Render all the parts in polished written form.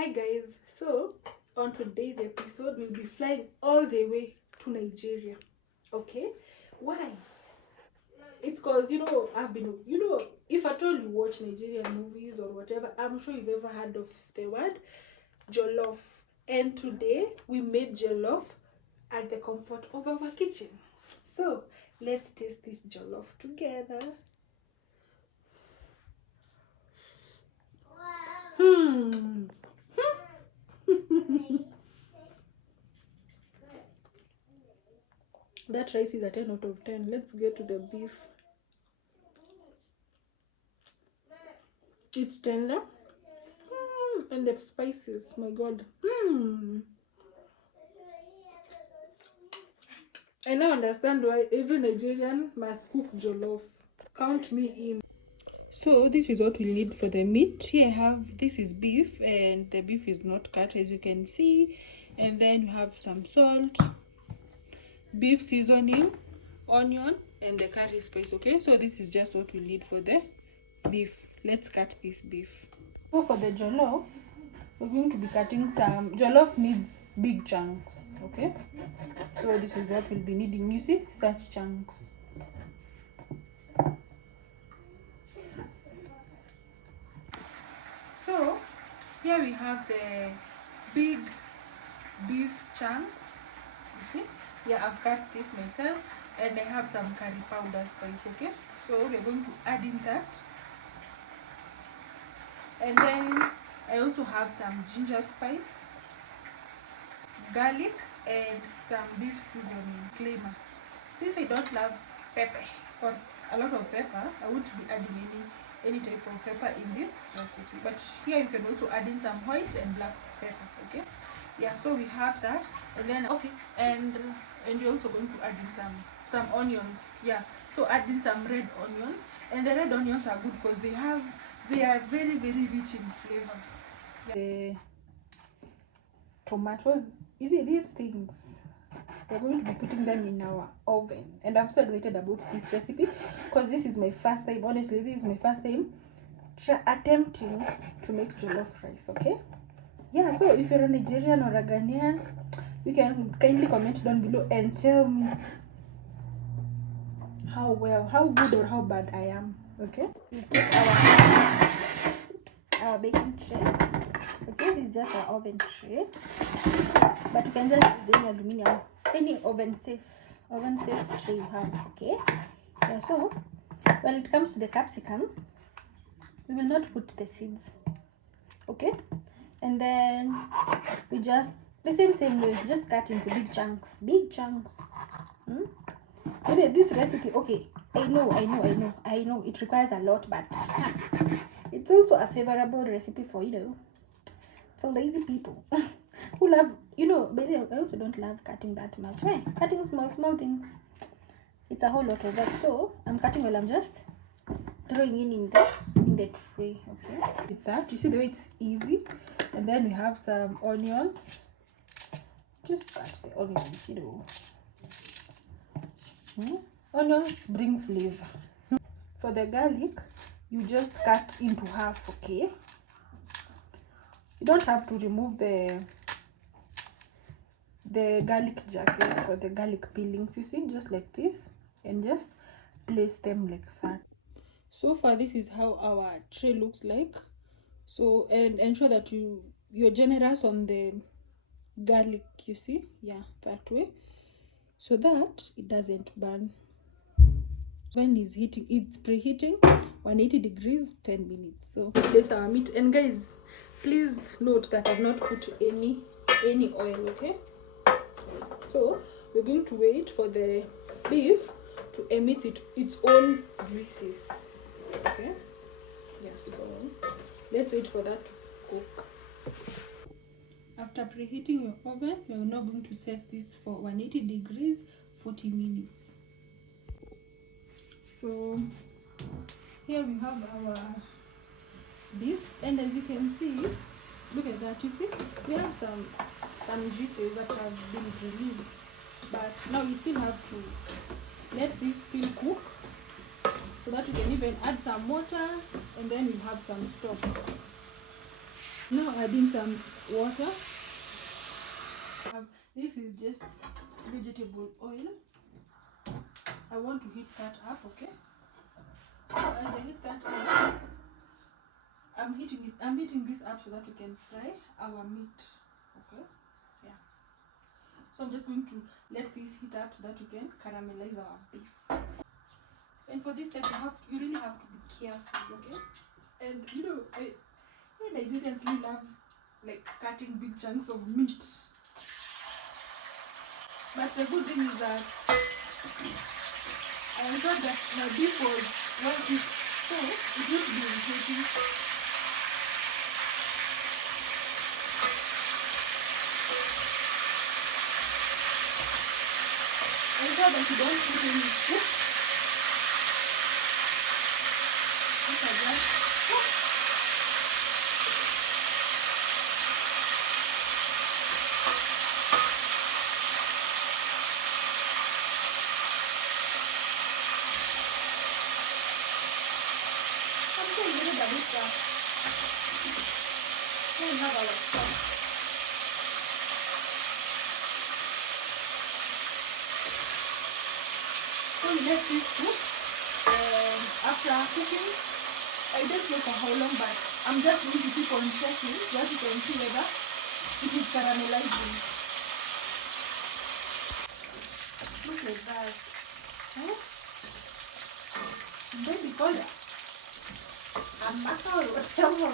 Hi guys, so on today's episode we'll be flying all the way to Nigeria. Okay, why? It's because I've been if at all you watch Nigerian movies or whatever, I'm sure you've ever heard of the word jollof. And today we made jollof at the comfort of our kitchen. So let's taste this jollof together. That rice is a 10 out of 10. Let's get to the beef. It's tender. And the spices, my god. I now understand why every Nigerian must cook jollof. Count me in. So this is what we need for the meat. Here I have, this is beef, and the beef is not cut as you can see. And then you have some salt, beef seasoning, onion, and the curry spice. Okay, so this is just what we need for the beef. Let's cut this beef. So for the jollof, we're going to be cutting some. Jollof needs big chunks. Okay, so this is what we'll be needing. You see, such chunks. So here we have the big beef chunks. You see, yeah, I've cut this myself, and I have some curry powder spice. Okay, so we're going to add in that, and then I also have some ginger spice, garlic, and some beef seasoning. Disclaimer: since I don't love pepper or a lot of pepper, I won't be adding any type of pepper in this recipe, but here you can also add in some white and black pepper. Okay, yeah, so we have that, and then and you're also going to add in some onions. Yeah, so add in some red onions, and the red onions are good because they are very rich in flavor. The tomatoes, you see these things, we're going to be putting them in our oven, and I'm so excited about this recipe because this is my first time. Honestly, this is my first time attempting to make jollof rice. Okay, yeah, so if you're a Nigerian or a Ghanaian, you can kindly comment down below and tell me how good or how bad I am. Okay, we take our baking tray. Okay, this is just our oven tray, but you can just use any aluminum, any oven safe tray you have. Okay, yeah, so when it comes to the capsicum, we will not put the seeds. Okay, and then we just the same way, just cut into big chunks. This recipe, okay, I know it requires a lot, but it's also a favorable recipe for for lazy people who love, but I also don't love cutting that much. Cutting small things, it's a whole lot of that. So I'm cutting while I'm just throwing in the tray. Okay, with that, you see the way it's easy. And then we have some onions. Just cut the onions. Onions bring flavor. For the garlic, you just cut into half. Okay, you don't have to remove the garlic jacket or the garlic peelings. You see, just like this, and just place them like that. So far, this is how our tray looks like. So, and ensure that you're generous on the garlic. You see, yeah, that way, so that it doesn't burn. When it's heating, it's preheating 180 degrees 10 minutes. So place our meat, and guys, please note that I've not put any oil. Okay, so we're going to wait for the beef to emit its own juices. Okay, yeah, so let's wait for that to cook. After preheating your oven, you're now going to set this for 180 degrees 40 minutes. So here we have our beef, and as you can see, look at that. You see, we have some juices that have been released, but now we still have to let this still cook, so that you can even add some water, and then you have some stock. Now adding some water. This is just vegetable oil. I want to heat that up, okay? So as I heat that up, I'm heating this up so that we can fry our meat, okay? Yeah. So I'm just going to let this heat up so that we can caramelize our beef. And for this step, you really have to be careful, okay? And you know, Nigerians really love like cutting big chunks of meat. But the good thing is that I thought that my beef was well cooked, so it won't be irritating. I thought that you don't put any soup. Look at that. We have our stuff. So we let this cook, and after cooking, I don't know for how long, but I'm just going to keep on checking so that you can see whether it is caramelizing. Look at that. Huh? Baby color. I'm back out or whatever.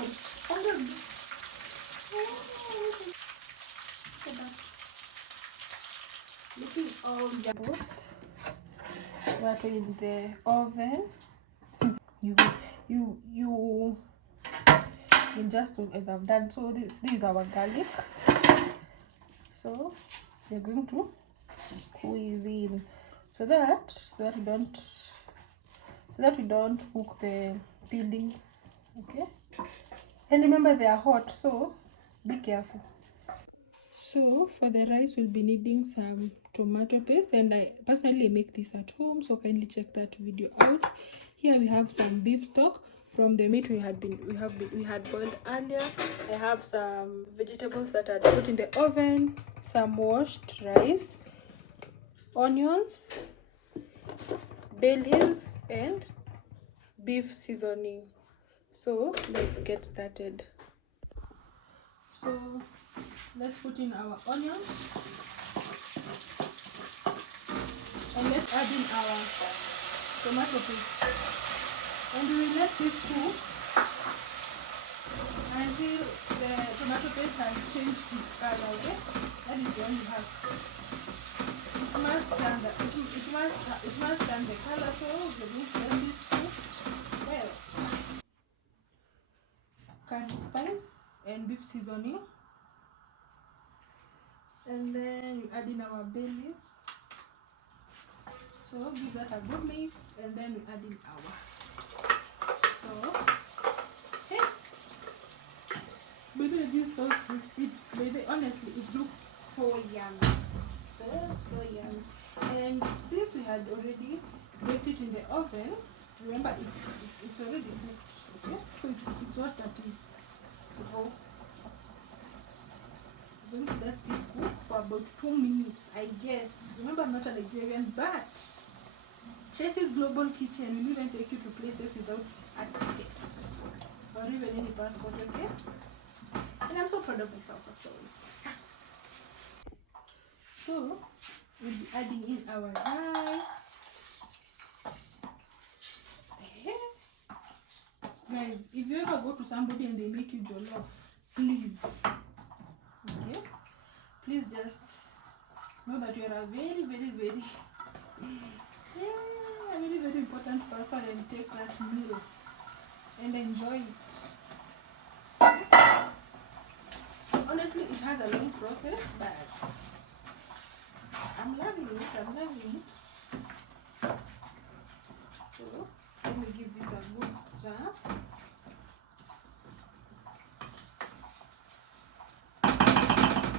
Looking all the both that are in the oven. You just as I've done. So this is our garlic. So we're going to cuisine so that we don't cook the peelings, okay? And remember they are hot, so be careful. So for the rice, we'll be needing some tomato paste, and I personally make this at home, so kindly check that video out. Here we have some beef stock from the meat we had boiled earlier. I have some vegetables that I put in the oven, some washed rice, onions, bay leaves, and beef seasoning. So let's get started. So let's put in our onions and let's add in our tomato paste, and we will let this cook until the tomato paste has changed its color, okay? That is when you have it must turn the color, so we're going to let this cook well. Curry spice and beef seasoning, and then we add in our bay leaves. So give that a good mix, and then we add in our sauce. Hey, but this sauce, honestly, it looks so yummy, so yummy. And since we had already baked it in the oven, remember it's already cooked, okay? So it's what that is. So I'm going to let this cook for about 2 minutes, I guess. Remember, I'm not a Nigerian, but Tracy's Global Kitchen will even take you to places without a ticket or even any passport, okay? And I'm so proud of myself, actually. So we'll be adding in our rice. Guys, if you ever go to somebody and they make you jollof, please, okay, please just know that you are a very important person, and take that meal and enjoy it. Honestly, it has a long process, but I'm loving it. So let me give this a good stir.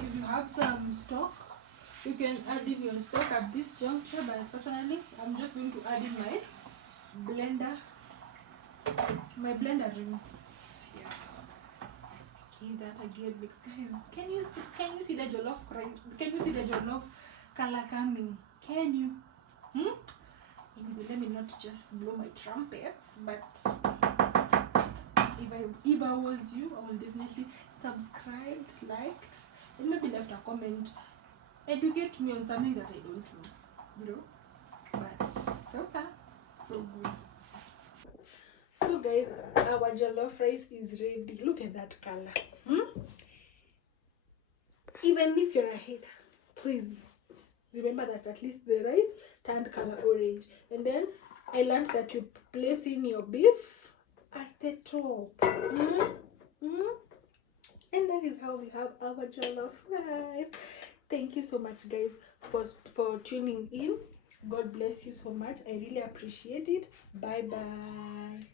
If you have some stock, you can add in your stock at this juncture, but personally, I'm just going to add in my blender rings. Yeah. Okay, that again mix, guys. Can you see the jollof rice? Can you see the jollof color coming? Can you? Let me not just blow my trumpets, but if I was you, I will definitely subscribed, liked, and maybe left a comment. Educate me on something that I don't know, But so far, so good. So guys, our jollof rice is ready. Look at that color. Even if you're a hater, please remember that at least the rice turned color orange. And then I learned that you place in your beef at the top. And that is how we have our jollof rice. Thank you so much, guys, for tuning in. God bless you so much. I really appreciate it. Bye bye.